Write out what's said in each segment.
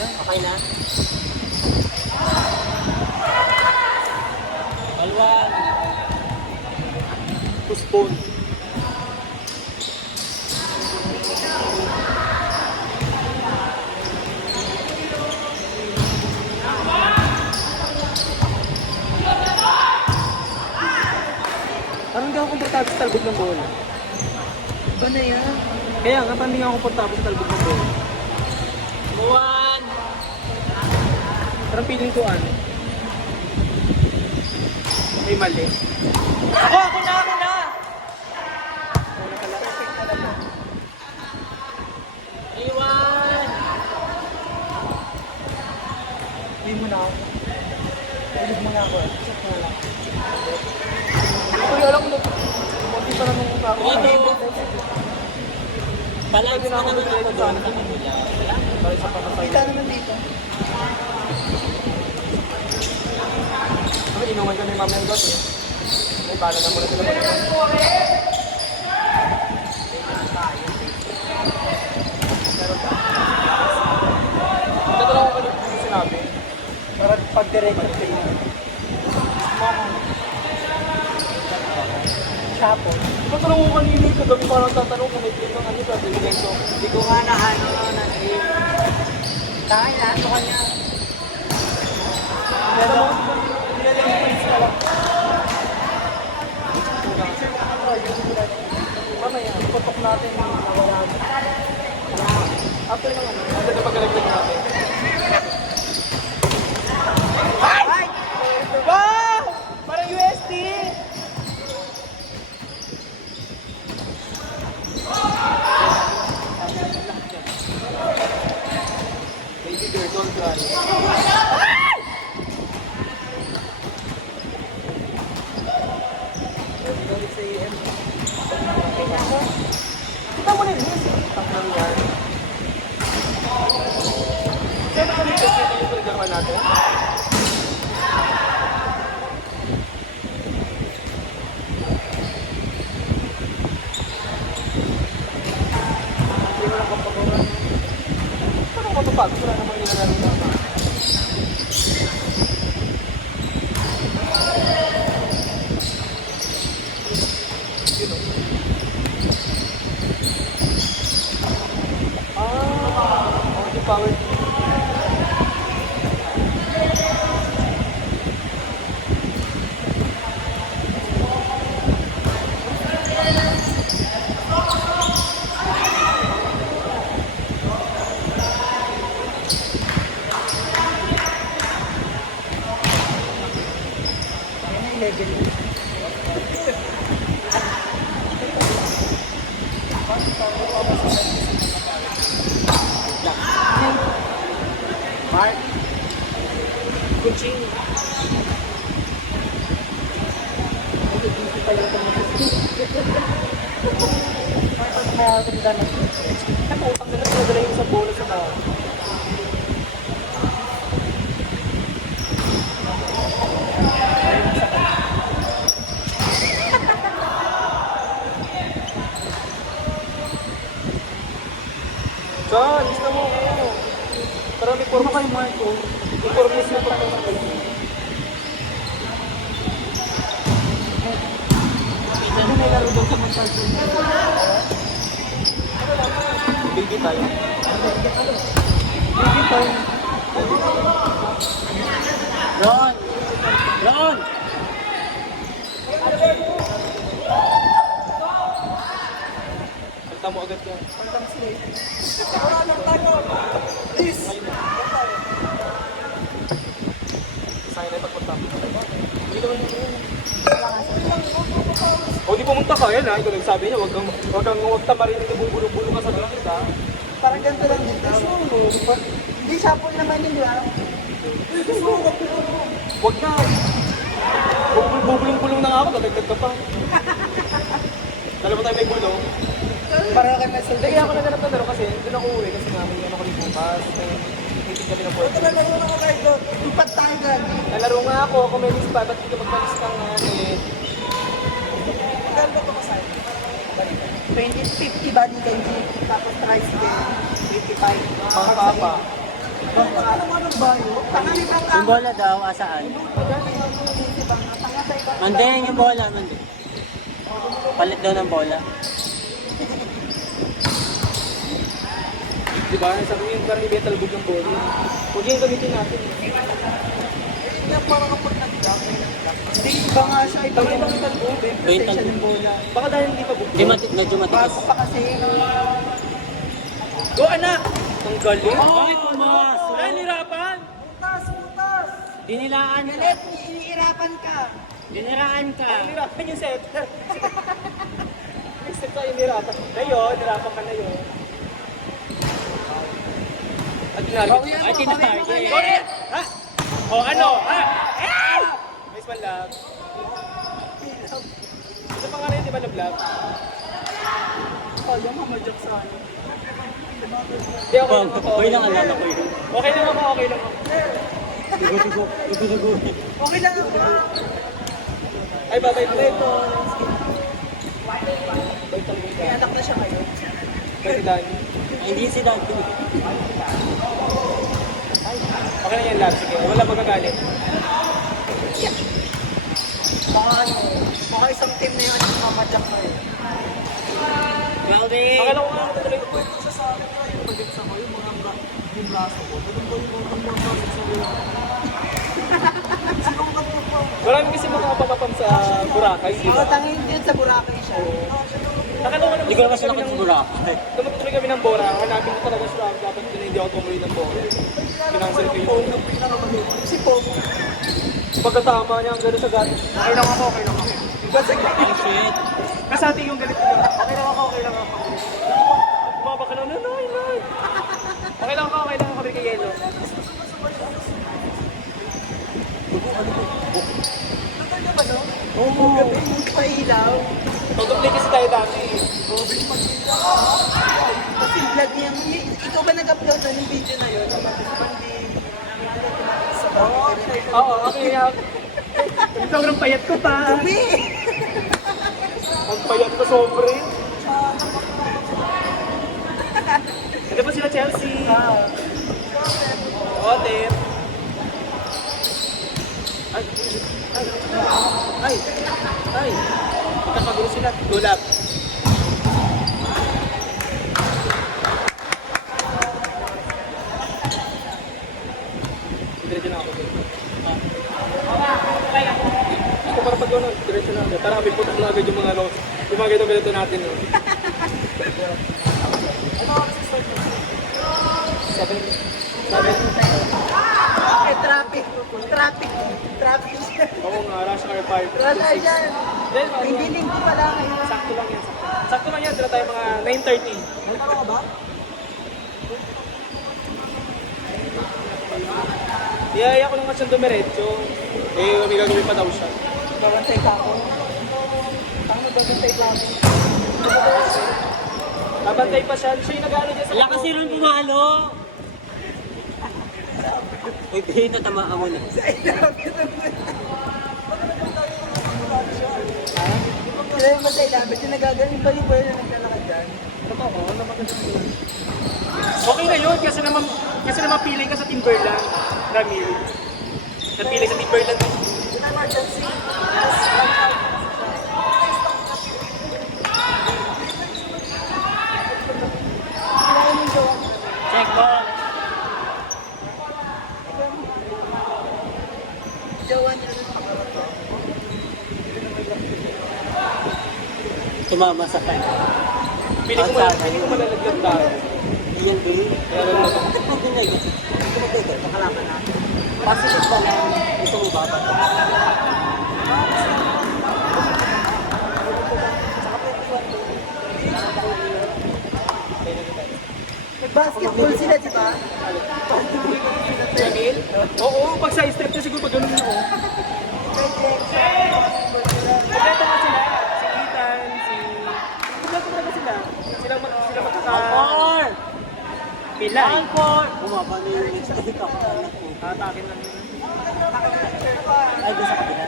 Okay na? Balwan. Postpone. Parang hindi ako komportable sa talbog ng bola. Ba na yan? Kaya nga, parang hindi ako komportable sa talbog ng bola. Buwan! Parang feeling ko ano. May mali. Ako na! Iwan! Hindi mo na ako. Tulog mo na ako. Isip mo lang. Uy, alam mo, konti pa naman yung ako. Dito! Balance na naman ako doon sa kanila. Balik sa papasay. Kita naman dito. Kami, inuman ka na yung mamaya doon eh. Ay, bala na muna sila balik. Ito lang ako kanina sinabi. Para pag-direct kayo. Chapo. Ba't lang ako kanina yung kagabi parang tatanong kung may pinong ano sa bibigay ko. Hindi ko nga na ano na tayo na ano kanya. Pero mo, Nilalang yung points na lang. mamaya, tutok natin yung nawala. After naman, after na pag-electric natin. Ay! Wow! Parang UST! Baby girl, don't cry. Kita mo na yun, taknang yan. Sino ka dito? Sino yung pinagawa natin? Hindi mo lang kapagawa. Ano matupag? Wala namang nilalaro na. Power. Mark. Kuching. Kaya ako nila na. Ano, utang na lang nadala yung sa bola sa tao. John, gusto mo ako. Parang may forma kayo, Marco. May forma siya pa ng Ano may laro daw sa mental zone? baby tayo. Baby time. Ron! Ron! Punta mo agad yan. Pagdang sila. Wala nang tayo. Please. Sa'yo na yung pagpunta mo. Hindi naman yun. O di pumunta ka, yan ha. Ikaw nagsabi niya, huwag kang marinig na bubulong-bulong ka sa bibig ha. Parang ganito lang din. Hindi siya po naman yun, di ba? Huwag na. Bubulong-bulong na nga ako, dadagdag ka pa. Dalawa tayo may bulong. Parang kayo may Hindi kaya ako naganap na laro kasi doon ako uwi kasi nga may ano ko rin bukas. May meeting kami ng board. nalaro na ako kayo doon. Lipat tayo doon. Nalaro nga ako, kung may list pa, ba't hindi ka magpalis ka nga eh. Magkano ba ito kasaya? 20, 50 body tenji. Tapos price din. 85. Pang papa. Ano nga ng bayo? Yung bola daw, asaan? Mandeng yung bola, mandeng. Palit daw ng bola. Diba? Sabi mo yung parang ibig talbog ng bola. Huwag yung gamitin natin. Parang kapag nag-block. Hindi, iba nga siya. Iba nga yung talbog. Iba yung talbog. Yung bola. Baka dahil hindi pa buklo. Medyo matigas. Bago pa kasi. Go anak! Ang galing. Bakit pumas? Wala nirapan. Butas, butas. Dinilaan ka. Galit, iniirapan ka. Diniraan ka. Ang nirapan yung setter. May set ka yung nirapan. Nirapan ka na yun. At tinarget. Ay, tinarget. Sorry! Ha? O ano? Ha? Nice one love. Ito pa nga rin, di ba na vlog? Kaya mo, madyak sa ano. Hindi, okay lang ako. Okay lang, alala ko yun. Okay lang ako, okay lang ako. Dugo. Okay lang ako. Ay, babay po. May anak na siya ngayon. Kasi Dani. Ay, hindi si Dante. Okay lang yan, love. Sige, wala magagalit. Baka ano, baka isang team na yung anak na madyak ngayon. Grabe. Okay lang ko nga tuloy. Kwento siya sa akin na yung madyak sa kayo, yung braso ko. Ganun ba yung mga braso sa wala? Sinungkat ko pa. Marami kasi mga kapamapam sa Boracay, di ba? Ako tangin din sa Boracay siya. Nakalawa naman Hindi ko naman sila katsura. Tumatuloy kami ng Bora. Hanapin ko talaga siya. Dapat din hindi ako tumuloy ng Bora. Kinansel ko yun. Si Pogo. Pagkatama niya, ang gano'n sa gato. Okay lang ako, okay lang ako. Kasi Oh, shit. Kasati yung galit ko. Okay lang ako, okay lang ako. Bumaba ka lang, nanay. Okay lang ako, okay lang ako. Kami kay Yelo. Natal ka ba no? Oo. Gabi yung pailaw. Pag-upload kasi tayo dati. Kasi vlog niya. Ikaw ba nag-upload na ng video na yun? Oo, okay lang. Sobrang payat ko pa. Gabi! Ang payat ko sobre. Ito pa sila Chelsea. Ote. Ay. Magkakagulo sila. Gulap. Diretso na ako. Gusto para pag gano'n, diretso na ako. Tara, may putok na agad yung mga loss. Yung mga ganito natin. No? 7. Okay, traffic. Oo nga, rush hour 5. Wala dyan. Then, Hindi linggo pala ngayon. sakto lang yan. Sakto lang yan, dala tayo mga 9:30. Ano ka ba? Iyaya ko lang nga siyang dumiretso. Eh, may gagawin pa daw siya. Babantay ka ako. Tama, babantay ka ako. Babantay pa siya. Siya yung nag-ano dyan sa Wala kasi rin pumalo. Uy, natamaan mo na. Kaya yung matay lang, ba't yung nagagaling ba yung boy na naglalakad dyan? Totoo, naman kasi. Okay na yun, kasi naman pili ka sa Timberland. Ramil. Napili sa Timberland. Yung emergency. Kailangan yung jowa. Check ball. Jowa niya. Tumama sa kanya. Pili ko malalagyan tayo. Iyan doon. Kaya lang naman. Bakit mo ginay? Nakalaman natin. Positive ba lang? Gusto mo ba? Nag-basketball sila, di ba? Ramil? Oo, pag sa step na siguro pag ganun ako. Kompleto nga sila. Si Ethan, kompleto talaga sila. Sila magkaka... Or! Pilay. Encore! Bumaba na yung next week ako. Atakin lang yun. Ay, doon sa kabila.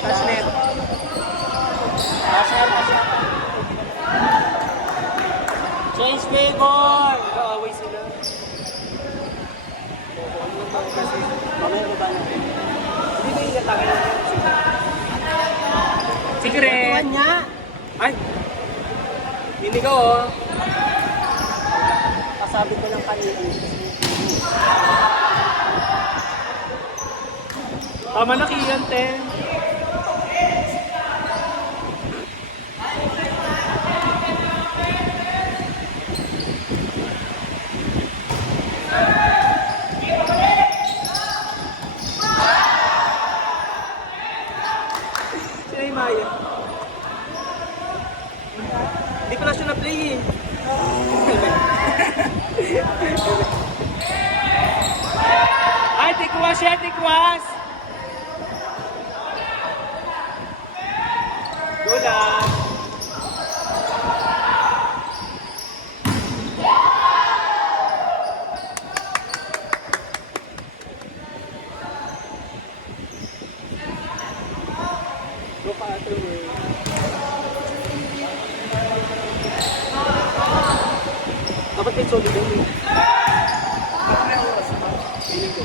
Flashnet. Change favor! Nag-aaway sila. Mamaya baba natin. Hindi na ilatangin lang yun sila. Secret! Iwan niya! Ay! Hindi ko oh. Kasabi ko lang kanina. Tama na Kian, te. Sino yung Maya? Hindi ko na siya na-play eh. Ay, tikwas siya, tikwas! Gola! Go pa ito eh. Dapat may solid doon eh. Feeling ko.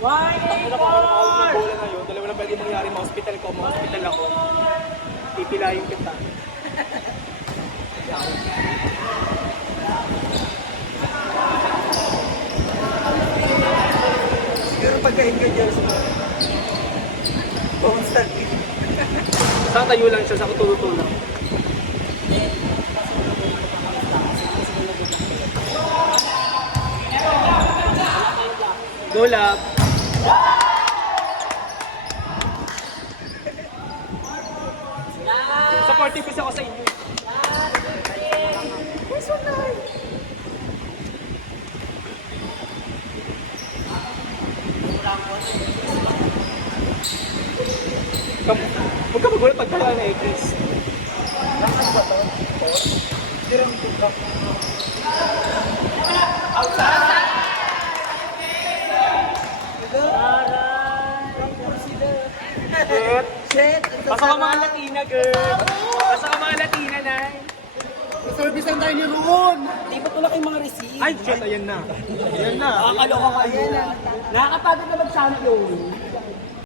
Ang bola na yun, dalawa na pwede mangyari, ma-hospital ko, ma-hospital ako. Pipilayin kita. Siguro pagkahinga dyan sa Bones Tag. Saan tayo lang siya, sa kutulutulak. Go lab! Supportive isa ako sa inyo. Huwag ka magulat pag kaya na Chris. Shit! Shit! Basta ka mga Latina, girl! Basta ka mga Latina, nay! Servicean tayo ni Ron! Di ba tulak yung mga receipt? Ay, shit! Ayan na! Ayan na! Nakakaloka kayo. Nakakapagod na mag-champion.